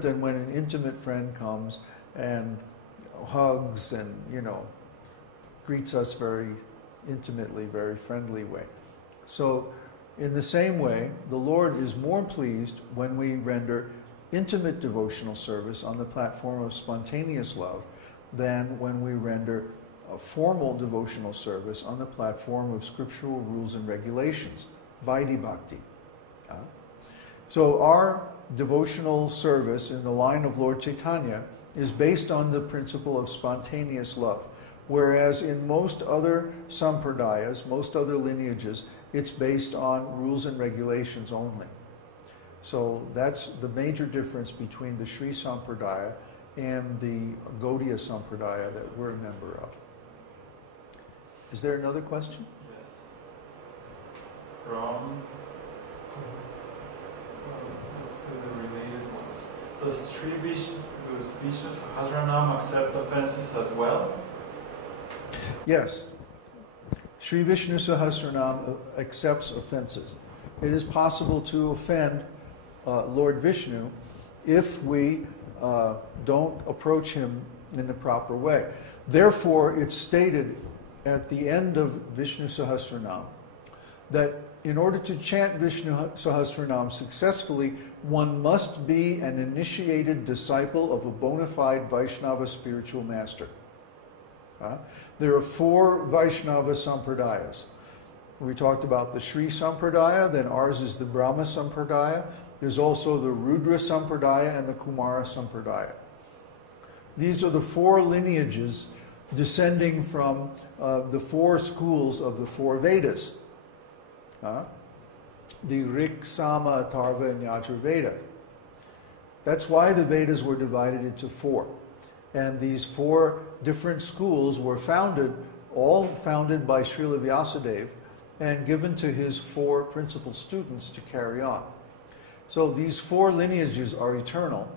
different than when an intimate friend comes and hugs and, greets us very intimately, very friendly way. So, in the same way, the Lord is more pleased when we render intimate devotional service on the platform of spontaneous love than when we render a formal devotional service on the platform of scriptural rules and regulations, Vaidhi Bhakti. So our devotional service in the line of Lord Chaitanya is based on the principle of spontaneous love, whereas in most other sampradayas, most other lineages, it's based on rules and regulations only. So that's the major difference between the Sri Sampradaya and the Gaudiya Sampradaya that we're a member of. Is there another question? Yes. From let's do the related ones. Does Śrī Viṣṇusahasranāma accept offenses as well? Yes. Śrī Viṣṇusahasranāma accepts offenses. It is possible to offend Lord Vishnu if we don't approach him in the proper way. Therefore, it's stated at the end of Viṣṇusahasranāma that in order to chant Viṣṇusahasranāma successfully, one must be an initiated disciple of a bona fide Vaishnava spiritual master. There are 4 Vaishnava Sampradayas. We talked about the Sri Sampradaya, then ours is the Brahma Sampradaya. There's also the Rudra Sampradaya and the Kumara Sampradaya. These are the 4 lineages descending from the 4 schools of the 4 Vedas. The Rik, Sama, Atharva, and Yajurveda. That's why the Vedas were divided into 4. And these 4 different schools were all founded by Srila Vyasadeva and given to his 4 principal students to carry on. So these 4 lineages are eternal,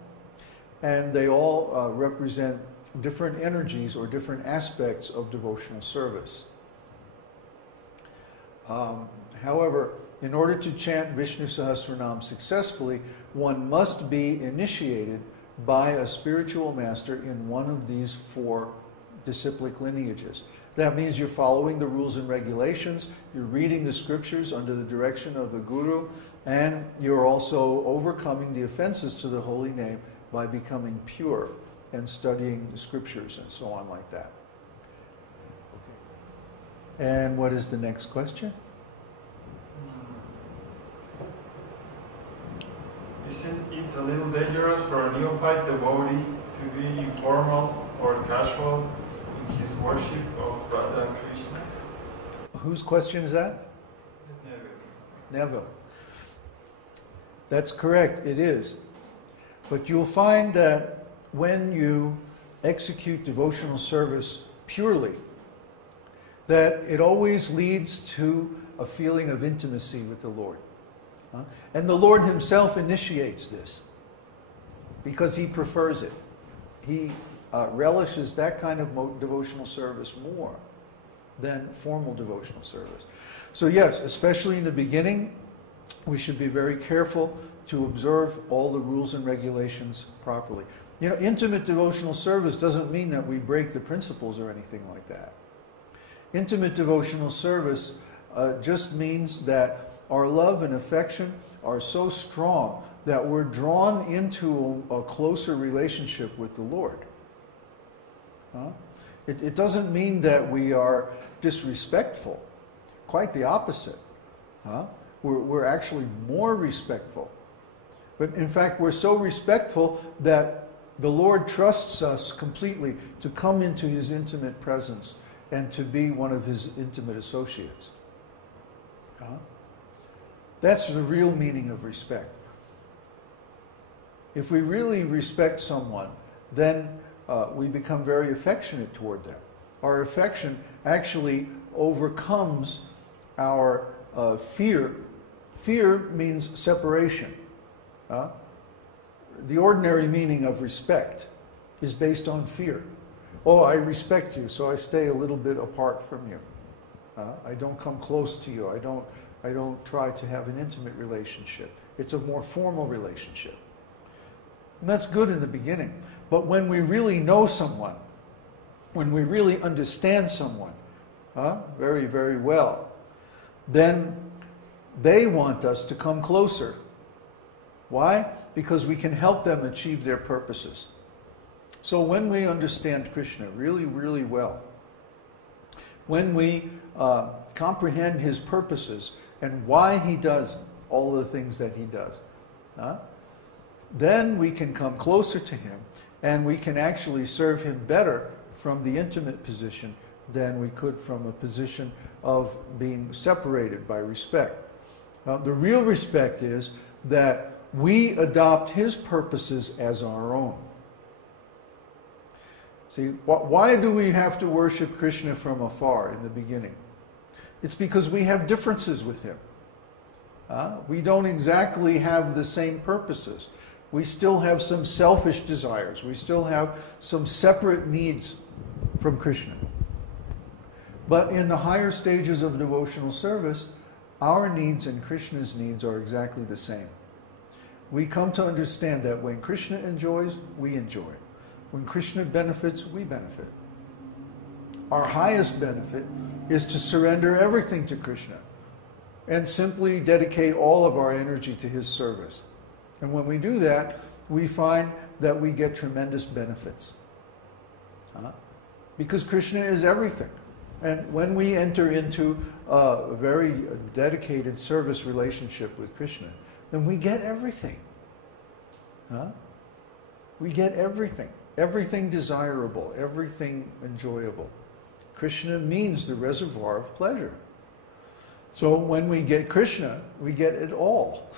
and they all represent different energies or different aspects of devotional service. However, in order to chant Viṣṇusahasranāma successfully, one must be initiated by a spiritual master in one of these 4 disciplic lineages. That means you're following the rules and regulations, you're reading the scriptures under the direction of the Guru, and you're also overcoming the offenses to the holy name by becoming pure and studying the scriptures and so on like that. Okay. And what is the next question? Isn't it a little dangerous for a neophyte devotee to be informal or casual in his worship of Radha Krishna? Whose question is that? Neville. That's correct, it is. But you'll find that when you execute devotional service purely, that it always leads to a feeling of intimacy with the Lord. And the Lord himself initiates this because he prefers it. He relishes that kind of devotional service more than formal devotional service. So yes, especially in the beginning, we should be very careful to observe all the rules and regulations properly. Intimate devotional service doesn't mean that we break the principles or anything like that. Intimate devotional service just means that our love and affection are so strong that we're drawn into a closer relationship with the Lord. It doesn't mean that we are disrespectful. Quite the opposite. We're actually more respectful. But in fact, we're so respectful that the Lord trusts us completely to come into his intimate presence and to be one of his intimate associates. That's the real meaning of respect. If we really respect someone, then we become very affectionate toward them. Our affection actually overcomes our fear. Fear means separation. The ordinary meaning of respect is based on fear. Oh, I respect you, so I stay a little bit apart from you. I don't come close to you. I don't try to have an intimate relationship. It's a more formal relationship. And that's good in the beginning. But when we really know someone, when we really understand someone very, very well, then they want us to come closer. Why? Because we can help them achieve their purposes. So when we understand Krishna really, really well, when we comprehend his purposes and why he does all the things that he does, then we can come closer to him and we can actually serve him better from the intimate position than we could from a position of being separated by respect. The real respect is that we adopt his purposes as our own. See, why do we have to worship Krishna from afar in the beginning? It's because we have differences with him. We don't exactly have the same purposes. We still have some selfish desires. We still have some separate needs from Krishna. But in the higher stages of devotional service, our needs and Krishna's needs are exactly the same. We come to understand that when Krishna enjoys, we enjoy. When Krishna benefits, we benefit. Our highest benefit is to surrender everything to Krishna and simply dedicate all of our energy to his service. And when we do that, we find that we get tremendous benefits. Because Krishna is everything. And when we enter into a very dedicated service relationship with Krishna, then we get everything. We get everything. Everything desirable, everything enjoyable. Krishna means the reservoir of pleasure. So when we get Krishna, we get it all.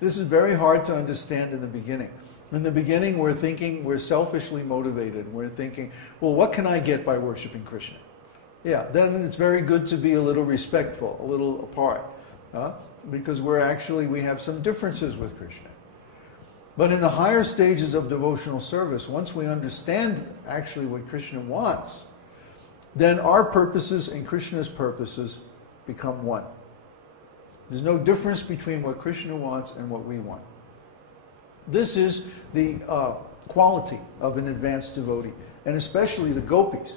This is very hard to understand in the beginning. In the beginning, we're thinking, we're selfishly motivated. We're thinking, well, what can I get by worshiping Krishna? Yeah, then it's very good to be a little respectful, a little apart. Because we have some differences with Krishna. But in the higher stages of devotional service, once we understand actually what Krishna wants, then our purposes and Krishna's purposes become one. There's no difference between what Krishna wants and what we want. This is the quality of an advanced devotee, and especially the gopis.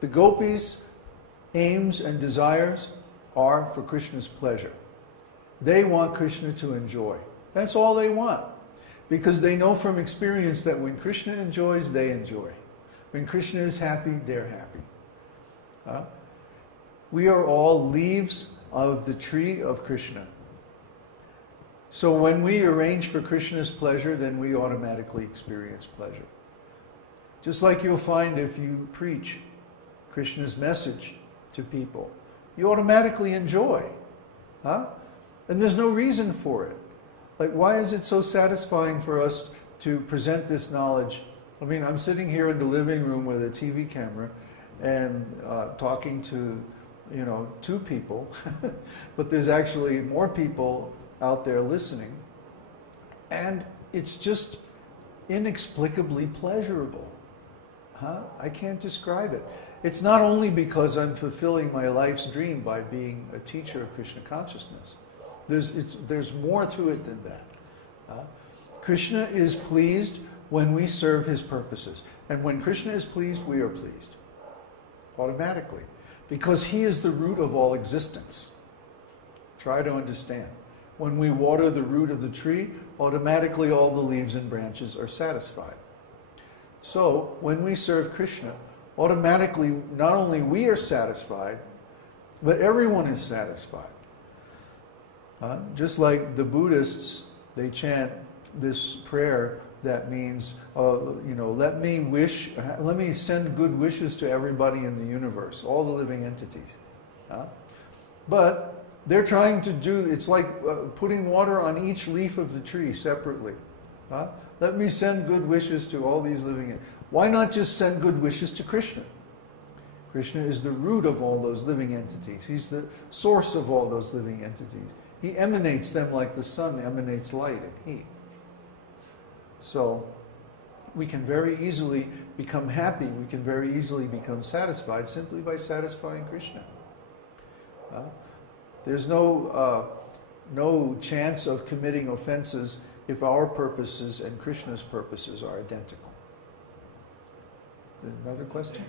The gopis' aims and desires are for Krishna's pleasure. They want Krishna to enjoy. That's all they want. Because they know from experience that when Krishna enjoys, they enjoy. When Krishna is happy, they're happy. We are all leaves of the tree of Krishna. So when we arrange for Krishna's pleasure, then we automatically experience pleasure. Just like you'll find if you preach Krishna's message to people, you automatically enjoy. And there's no reason for it. Like, why is it so satisfying for us to present this knowledge? I mean, I'm sitting here in the living room with a TV camera and talking to, 2 people, but there's actually more people out there listening, and it's just inexplicably pleasurable. I can't describe it. It's not only because I'm fulfilling my life's dream by being a teacher of Krishna consciousness. There's more to it than that. Krishna is pleased when we serve his purposes. And when Krishna is pleased, we are pleased. Automatically. Because he is the root of all existence. Try to understand. When we water the root of the tree, automatically all the leaves and branches are satisfied. So, when we serve Krishna, automatically not only we are satisfied, but everyone is satisfied. Just like the Buddhists, they chant this prayer that means, let me send good wishes to everybody in the universe, all the living entities. But they're trying to it's like putting water on each leaf of the tree separately. Let me send good wishes to all these living entities. Why not just send good wishes to Krishna? Krishna is the root of all those living entities. He's the source of all those living entities. He emanates them like the sun emanates light and heat. So we can very easily become happy, we can very easily become satisfied simply by satisfying Krishna. There's no chance of committing offenses if our purposes and Krishna's purposes are identical. Another question?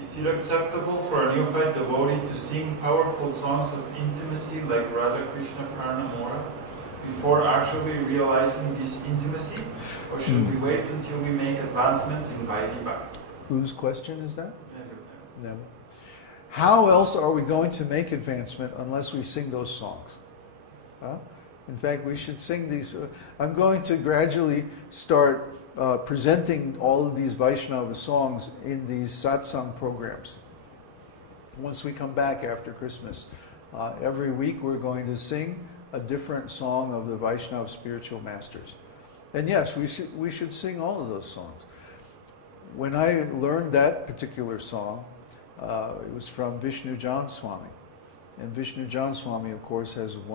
Is it acceptable for a neophyte devotee to sing powerful songs of intimacy like Radha Krishna Karnamora before actually realizing this intimacy? Or should we wait until we make advancement in Vaidhi Bhakti? Whose question is that? Never. How else are we going to make advancement unless we sing those songs? Huh? In fact, we should sing these. I'm going to gradually start presenting all of these Vaishnava songs in these satsang programs. Once we come back after Christmas, every week we're going to sing a different song of the Vaishnava spiritual masters. And yes, we should sing all of those songs. When I learned that particular song, it was from Vishnu Jan Swami. And Vishnu Jan Swami, of course, has one